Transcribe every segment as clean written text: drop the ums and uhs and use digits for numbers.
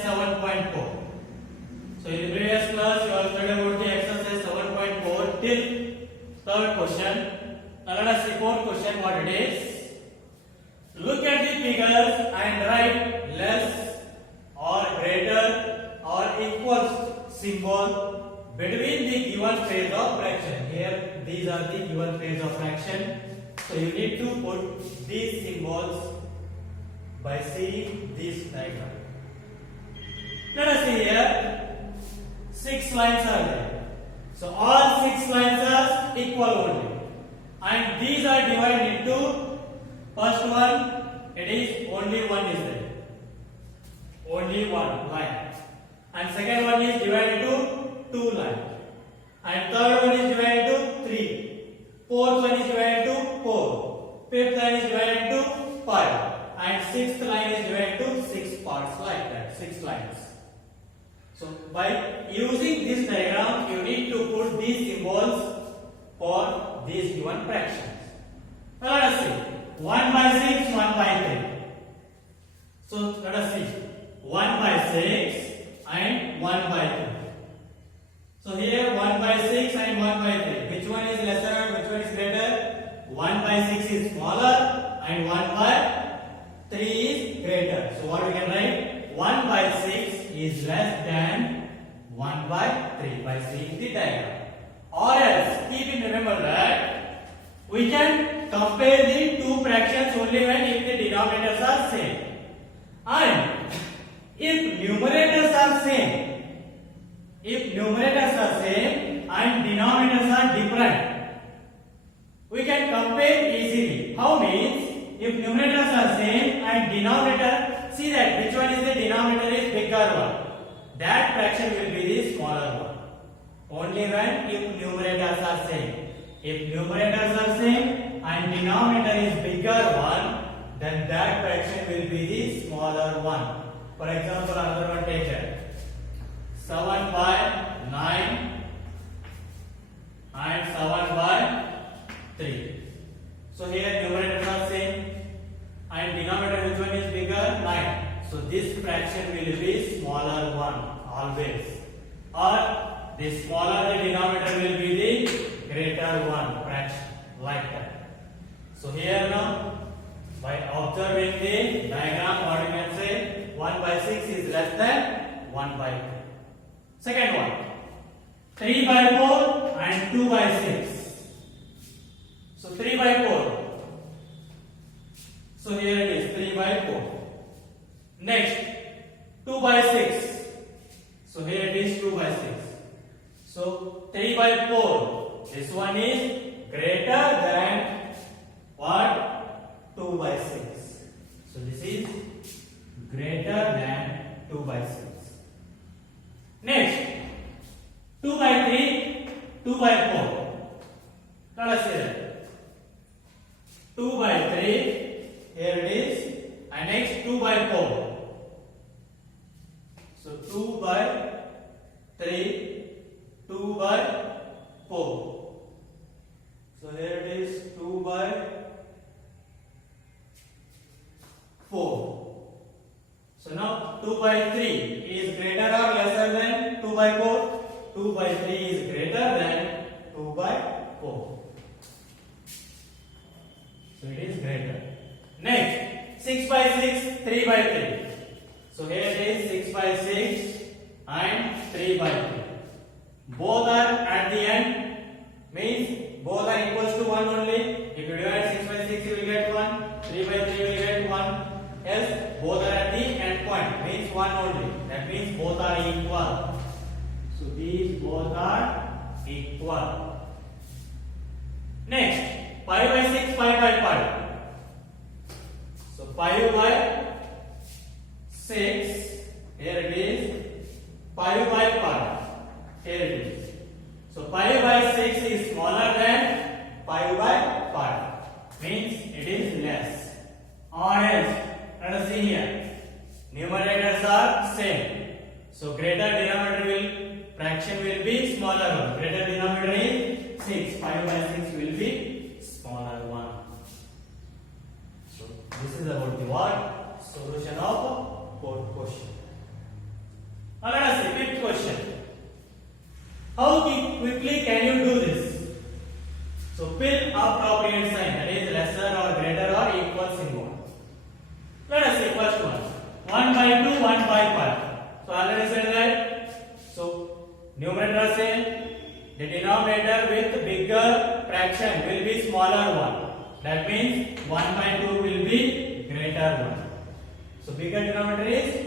7.4. So in the previous class you have studied about the exercise 7.4 till third question. Now let us see fourth question what it is. Look at the figures and write less or greater or equal symbol between the given pairs of fraction. Here these are the given pairs of fraction. So you need to put these symbols by seeing this diagram. Let us see here. 6 lines are there. So all 6 lines are equal only. And these are divided into first one, it is only one is there. Only one line. And second one is divided into 2 lines. And third one is divided into 3. Fourth one is divided into 4. Fifth line is divided into 5. And sixth line is divided into 6 parts like that. 6 lines. So by using this diagram, you need to put these symbols for these given fractions. Now let us see. 1 by 6, 1 by 3. So let us see. 1 by 6 and 1 by 3. So here 1 by 6 and 1 by 3. Which one is lesser and which one is greater? 1 by 6 is smaller and 1 by 3 is greater. So what we can write? 1 by 6 is less than 1 by 3 by seeing the diagram. Or else, keep in remember that we can compare the two fractions only when if the denominators are same. And if numerators are same, and denominators are different, we can compare easily. How means if numerators are same and denominator, see that which one is the denominator is bigger one. That fraction will be the smaller one. Only when if numerators are same. If numerators are same and denominator is bigger one, then that fraction will be the smaller one. For example, another one take it. 7 by 9 and 7 by 3. So here numerators are same and denominator which one is bigger? 9. So this fraction will be smaller one always. Or the smaller the denominator will be the greater one fraction like that. So here now by observing the diagram what you can say 1 by 6 is less than 1 by 3. Second one 3 by 4 and 2 by 6. So 3 by 4. So here it is 3 by 4. Next 2 by 6. So here it is 2 by 6. So 3 by 4. This one is greater than what? 2 by 6. So this is greater than 2 by 6. Next 2 by 3, 2 by 4. Let us see that. 2 by 3, here it is. And next 2 by 4. So 2 by 3, 2 by 4. So here it is 2 by 4. So now 2 by 3 is greater or lesser than 2 by 4? 2 by 3 is greater than 2 by 4. So it is greater. Next 6 by 6, 3 by 3. So here it is 6 by 6 and 3 by 3. Both are at the end, means both are equals to 1 only. If you divide 6 by 6 you will get 1, 3 by 3 you will get 1. Else both are at the end point, means 1 only. That means both are equal. So these both are equal. Next 5 by 6, 5 by 5. So 5 by 6, here it is 5 by 5, here it is. So 5 by 6 is smaller than 5 by 5, means it is less. Or else, let us see here, numerators are same. So greater denominator will, fraction will be smaller one. Greater denominator is 6, 5 by 6 will be smaller one. So this is about the what? Solution of fourth question. Now let us see fifth question. How quickly can you do this? So fill appropriate sign, that is lesser or greater or equal symbol. Let us see first one. 1 by 2, 1 by 5. So already said that. So numerator say the denominator with bigger fraction will be smaller one. That means 1 by 2 will be greater one. So bigger denominator is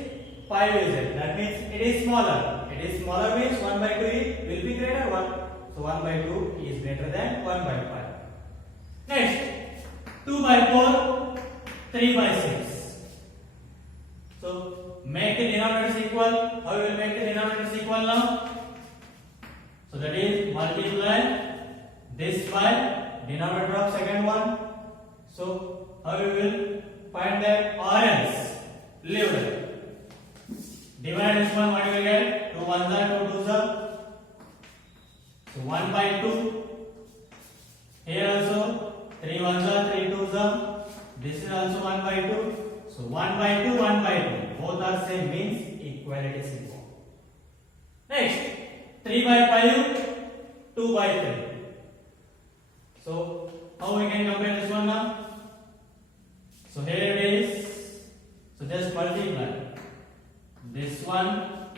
5 is it. That means it is smaller. It is smaller means 1 by 2 will be greater one. So 1 by 2 is greater than 1 by 5. Next, 2 by 4, 3 by 6. So make the denominators equal. How we will make the denominators equal now? So that is multiply this by denominator of second one. So how we will find that, or else leave it. Divide this one, what you will get? 2 ones are 2 twos are. So 1 by 2. Here also 3 ones are 3 twos are. This is also 1 by 2. So 1 by 2, 1 by 2. Both are same means equality symbol. Next, 3 by 5, 2 by 3. So how we can compare this one now? So here it is. So just multiply. This one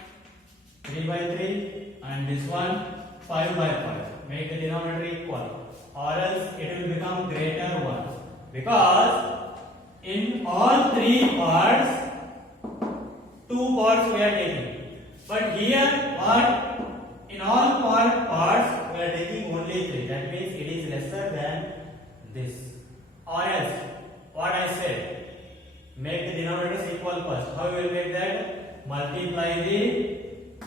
3 by 3 and this one 5 by 5. Make the denominator equal, or else it will become greater one. Because in all three parts, 2 parts we are taking. But here what? In all parts we are taking only 3. That means it is lesser than this. Or else, what I said, make the denominators equal first. How we will make that? Multiply the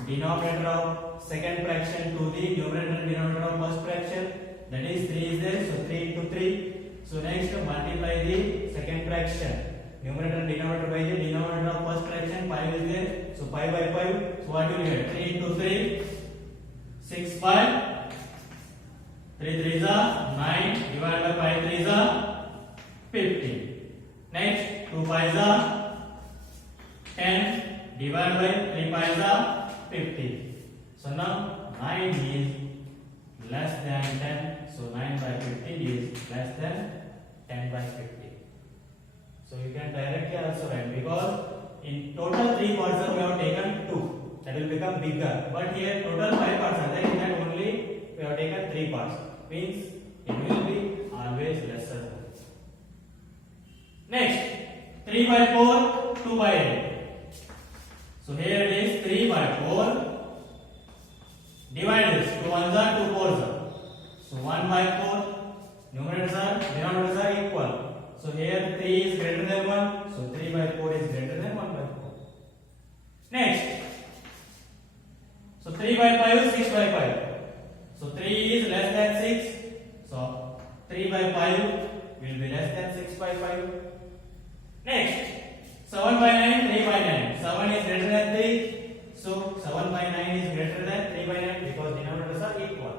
denominator of second fraction to the numerator and denominator of first fraction. That is 3 is there, so 3 into 3. So next multiply the second fraction. Numerator and denominator by the denominator of first fraction. 5 is there, so 5 by 5. So what do you get? 3 into 3, 6 by 3 3s are 9. Divided by 5 3s are 15. Next 2 5s are 10. Divided by 3 5s are 50. So now 9 is less than 10. So 9 by 15 is less than 10 by 50. So you can directly also write, because in total 3 parts we have taken 2. That will become bigger. But here total 5 parts are there. In that only we have taken 3 parts. Means it will be always lesser. Next, 3 by 4, 2 by 8. So here it is 3 by 4. Divide this. 2 ones are 2 fours are. So 1 by 4. Denominators are equal. So here 3 is greater than 1. So 3 by 4 is greater than 1 by 4. Next. So 3 by 5, 6 by 5. So 3 is less than 6. So 3 by 5 will be less than 6 by 5. Next. 7 by 9, 3 by 9. 7 is greater than 3. So 7 by 9 is greater than 3 by 9 because denominators are equal.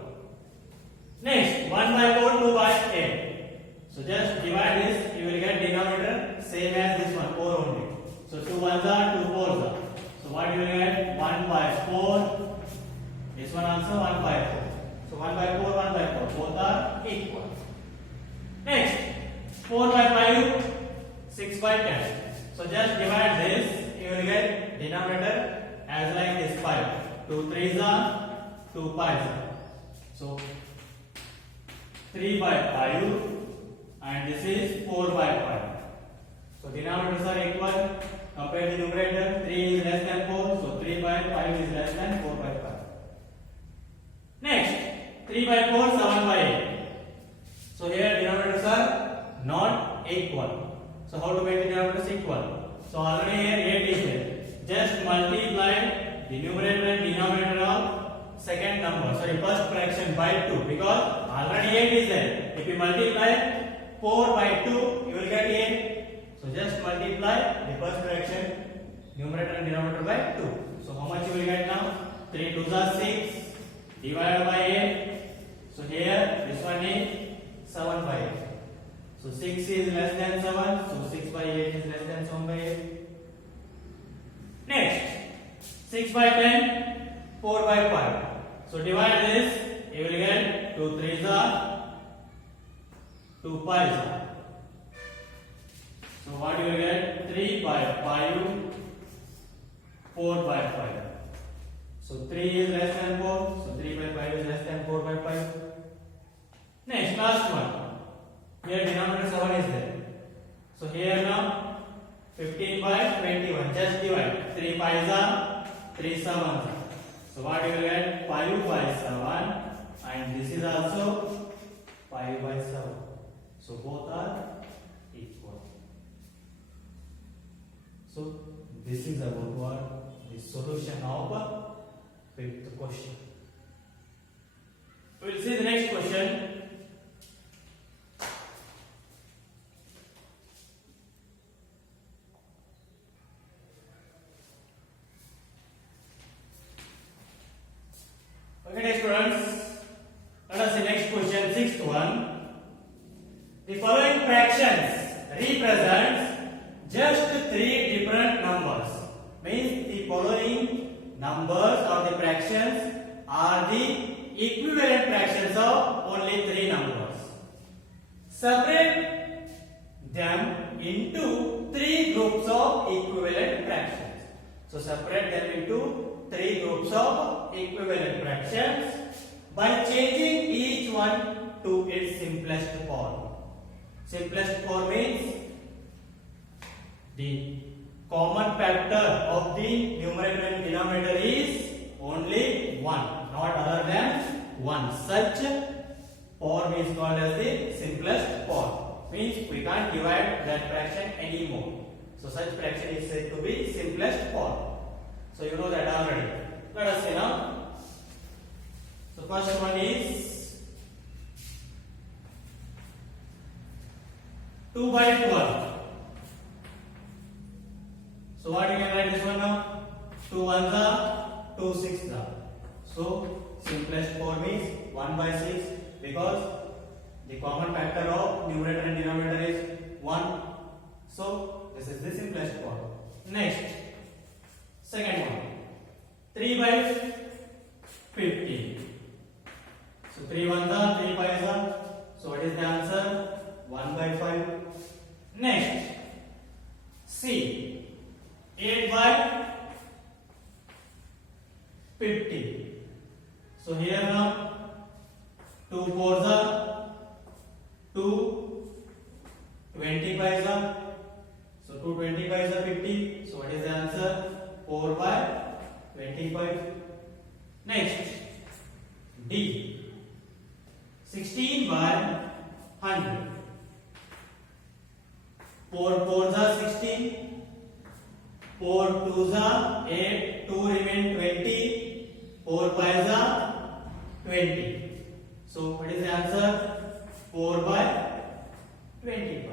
Next, 1 by 4, 2 by 8. So just divide this, you will get denominator same as this one, 4 only. So 2 ones are, 2 fours are. So what you will get? 1 by 4. This one also 1 by 4. So 1 by 4, 1 by 4. Both are equal. Next, 4 by 5, 6 by 10. So just divide this, you will get denominator as like this 5. 2 3s are, 2 5s are. So 3 by 5 and this is 4 by 5. So denominators are equal. Compare the numerator. 3 is less than 4. So 3 by 5 is less than 4 by 5. Next, 3 by 4, 7 by 8. So here denominators are not equal. So how to make the denominators equal? So already here 8 is there. Just multiply the numerator and denominator of second number. Sorry, first fraction by 2 because already 8 is there. If you multiply 4 by 2, you will get 8. So just multiply the first fraction numerator and denominator by 2. So how much you will get now? 3 2s are 6 divided by 8. So here this one is 7 by 8. So 6 is less than 7. So 6 by 8 is less than 7 by 8. Next, 6 by 10, 4 by 5. So divide this, you will get 2 3s are 2 5s are. So what you will get? 3 by 5, 4 by 5. So 3 is less than 4. So 3 by 5 is less than 4 by 5. Next, last one. Here denominator 7 is there. So here now 15 by 21. Just divide. 3 5s are 3 7s are. So what you will get? 5 by 7, and this is also 5 by 7. So both are equal. So this is about what? The solution of fifth question. We will see the next question. Okay, dear students, let us see next question, sixth one. The following fractions represents just three different numbers. Means the following numbers or the fractions are the equivalent fractions of only three numbers. Separate them into three groups of equivalent fractions. So separate them into three groups of equivalent fractions by changing each one to its simplest form. Simplest form means the common factor of the numerator and denominator is only 1, not other than 1. Such form is called as the simplest form. Means we can't divide that fraction anymore. So such fraction is said to be simplest form. So you know that already. Let us see now. So first one is 2 by 12. So what you can write this one now? 2 1s are 2 6s are. So simplest form is 1 by 6 because the common factor of numerator and denominator is 1. So this is the simplest form. Next, second one, 3 by 15. So 3 1s are 3 5s are. So what is the answer? 1 by 5. Next, C, 8 by 50. So here now 2 4s are 2 25s are. So 2 25s are 50. So what is the answer? 4 by 25. Next, D, 16 by 100. 4 4s are 16. 4 2s are 8. 2 remain 20. 4 5s are 20. So what is the answer? 4 by 25.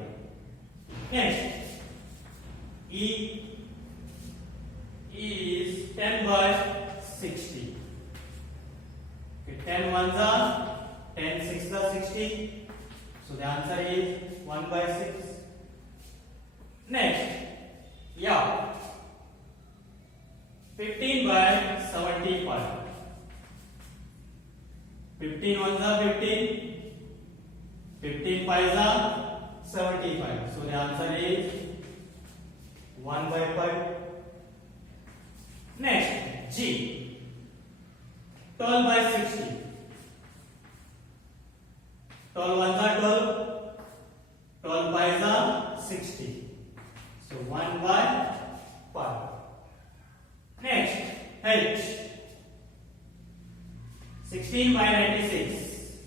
Next, E is 10 by 60. Okay, 10 1s are 10 6s are 60. So the answer is 1 by 6. Next, yeah, 15 by 75. 15 1s are 15. 15 5s are 75. So the answer is 1 by 5. Next, G, 12 by 60. 12 1s are 12. 12 5s are 60. So 1 by 5. Next, H, 16 by 96.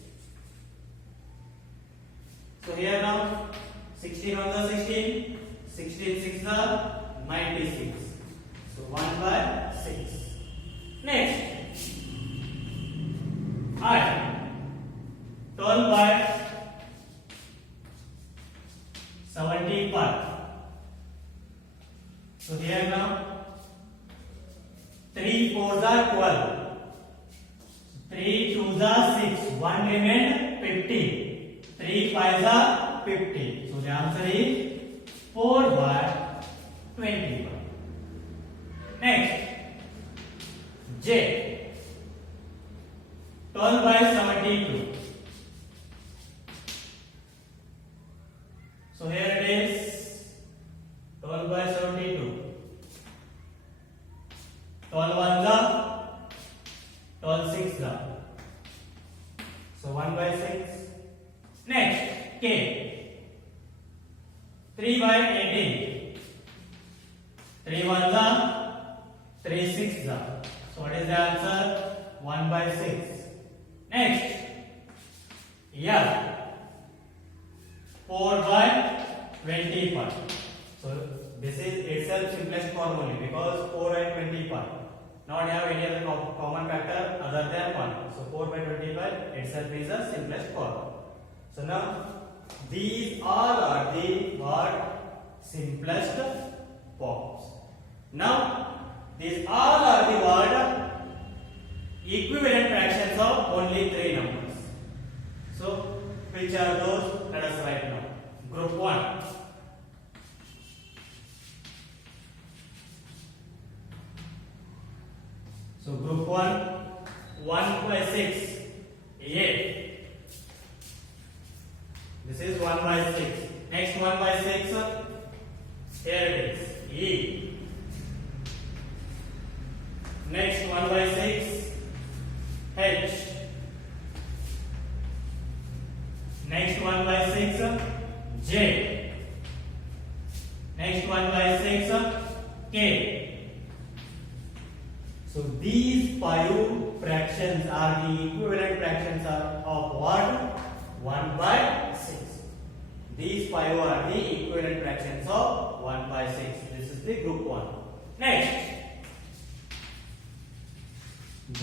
So here now 16 1s are 16. 16 6s are 96. So 1 by 6. Next, I, 12 by 75. So here now 3 4s are 12. 3 2s are 6. 1 remain 15. 3 5s are 50. So the answer is 4 by 25. Next, J. 12 by 72. So here it is 12 by 72. 12 1 the 12 6 the. So 1 by 6. Next K. 3 by 18. 3 1 the 3 6 the. So what is the answer? 1 by 6. Next F. 4 by 25. So this is itself simplest form only because 4 and 25 not have any other common factor other than 1. So 4 by 25 itself is the simplest form. So now these all are the what simplest forms. Now these all are the what equivalent fractions of only 3 numbers. So which are those? Let us write now. Group 1. So group 1, 1 by 6, A. This is 1 by 6. Next 1 by 6, here it is, E. Next 1 by 6, H. Next 1 by 6, J. Next 1 by 6, K. So these 5 fractions are the equivalent fractions of what? 1 by 6. These 5 are the equivalent fractions of 1 by 6. This is the group 1. Next,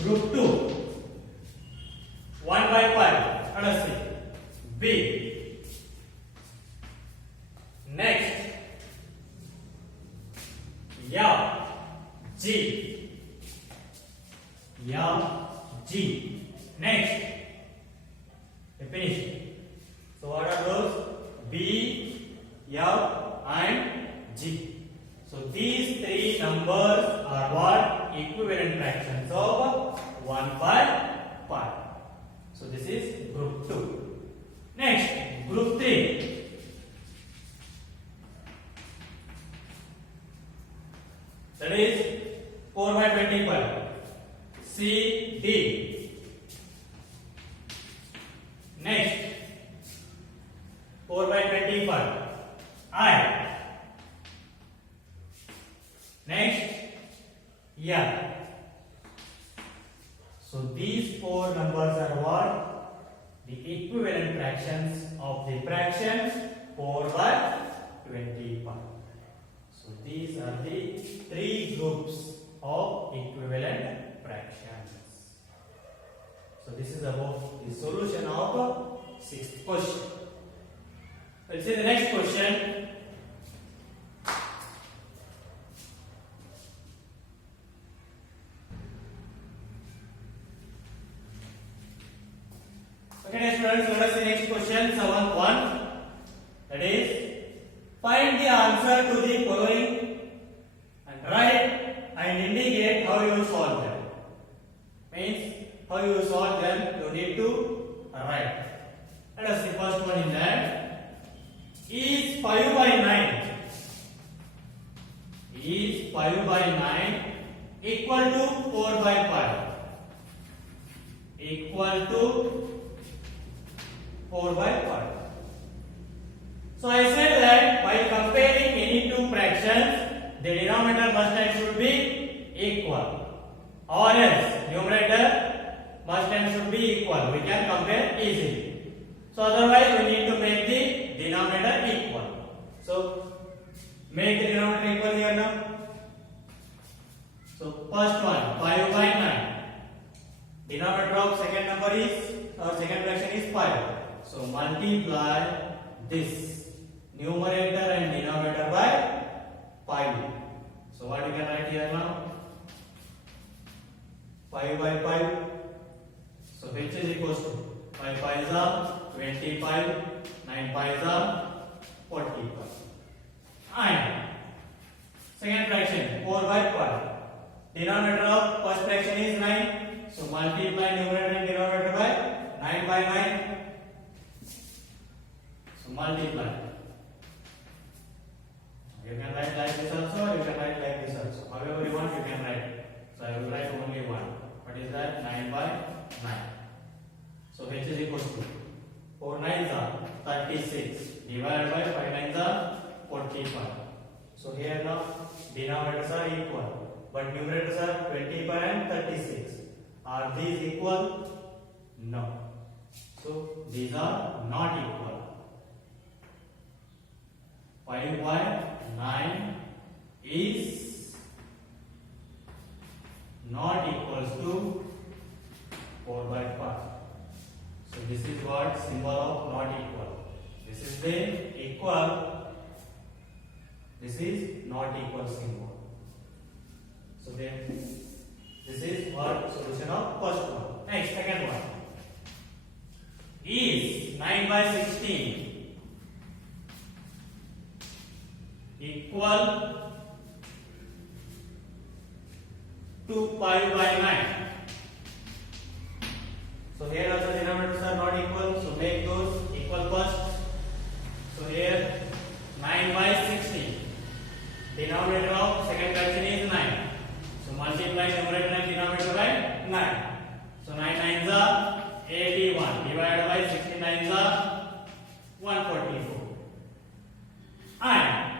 group 2. 1 by 5. Let us see. B. Next, F, G. F, G. Next, we finish. So what are those? B, F, and G. So these 3 numbers are what? Equivalent fractions of 1 by 5. So this is group 2. Next, group 3. That is 4 by 25. C, D. Next, 4 by 25. I. Next, yeah. So these 4 numbers are what? The equivalent fractions of the fraction 4 by 25. So these are the 3 groups of equivalent fractions. So this is about the solution of 6th question. Let's see the next question. Okay, students, let us see next question, 7th one. That is, find the answer to the following and write and indicate how you solve them. Means how you solve them, you need to write. Let us see first one in that. Is 5 by 9 is 5 by 9 equal to 4 by 5? Equal to 4 by 5. So I said that by comparing any 2 fractions, the denominator must and should be equal, or else numerator must and should be equal. We can compare easily. So otherwise we need to make the denominator equal. So make the denominator equal here now. So first one, 5 by 9. Denominator of second number is, or second fraction is 5. So multiply this numerator and denominator by 5. So what we can write here now? 5 by 5. So which is equals to 5 5s are 25, 9 5s are 45. And second fraction 4 by 5. Denominator of first fraction is 9. So multiply numerator and denominator by 9 by 9. So multiply. You can write like this also, or you can write like this also. However you want, you can write. So I will write only one. What is that? 9 by 9. So h is equals to 4 9s are 36 divided by 5 9s are 45. So here now denominators are equal, but numerators are 25 and 36. Are these equal? No. So these are not equal. 5 by 9 is not equals to 4 by 5. So this is what symbol of not equal. This is the equal. This is not equal symbol. So then this is what solution of first one. Next, second one. Is 9 by 16 equal to 5 by 9? So here also denominators are not equal, so make those equal first. So here 9 by 16. Denominator of second fraction is 9. So multiply numerator and denominator by 9. So 9 9s are 81 divided by 16 9s are 144. And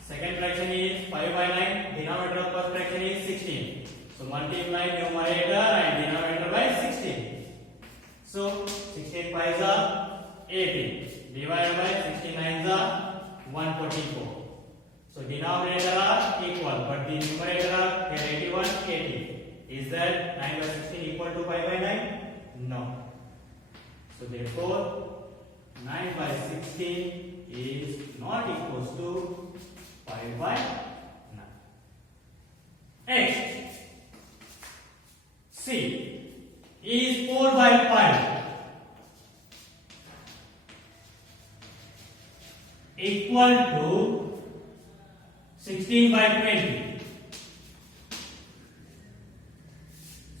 second fraction is 5 by 9. Denominator of first fraction is 16. So multiply numerator and denominator by 16. So 16 5s are 80 divided by 16 9s are 144. So denominator are equal, but the numerator are here 81 80. Is that 9 by 16 equal to 5 by 9? No. So therefore 9 by 16 is not equals to 5 by 9. Next, C is 4 by 5 equal to 16 by 20.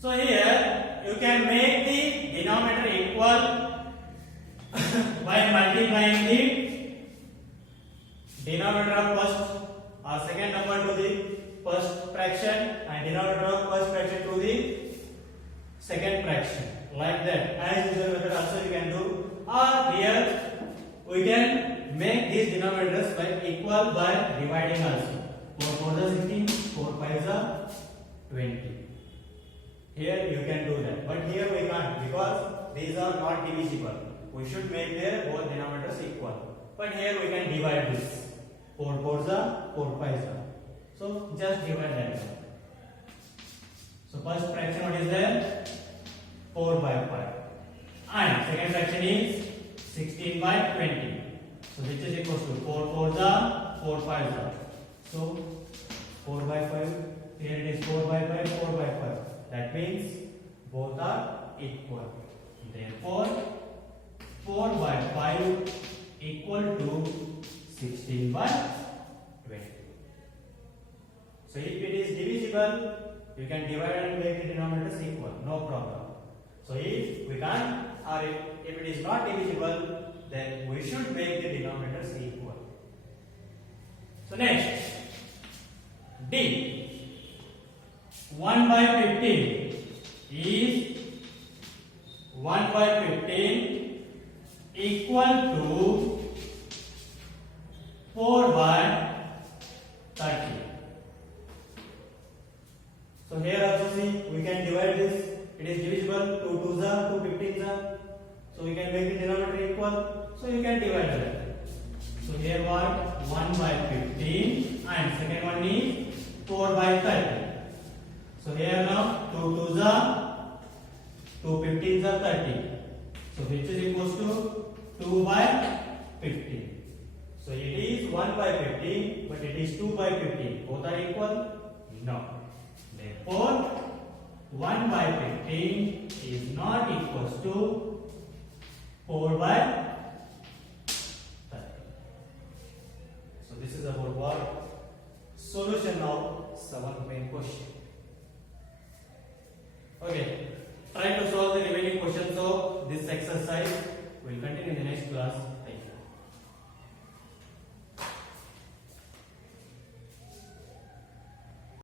So here you can make the denominator equal by multiplying the denominator of first or second number to the first fraction and denominator of first fraction to the second fraction, like that. As usual method also you can do, or here we can make these denominators by equal by dividing also. 4 4s are 16, 4 5s are 20. Here you can do that, but here we can't because these are not divisible. We should make their both denominators equal. But here we can divide this. 4 4s are 4 5s are. So just divide that. So first fraction what is there? 4 by 5. And second fraction is 16 by 20. So which is equal to 4 4s are 4 5s are. So 4 by 5. Here it is 4 by 5, 4 by 5. That means both are equal. Therefore 4 by 5 equal to 16 by 20. So if it is divisible, you can divide and make the denominators equal, no problem. So if we can't, or if it is not divisible, then we should make the denominators equal. So next, D. 1 by 15 is 1 by 15 equal to 4 by 30. So here also see we can divide this. It is divisible. 2 2s are 2 15s are. So we can make the denominator equal. So you can divide that. So here what? 1 by 15 and second one is 4 by 30. So here now 2 2s are 2 15s are 30. So which is equals to 2 by 15. So it is 1 by 15, but it is 2 by 15. Both are equal? No. Therefore 1 by 15 is not equals to 4 by 30. So this is about what? Solution of 7th main question. Okay. Try to solve the remaining questions of this exercise. We'll continue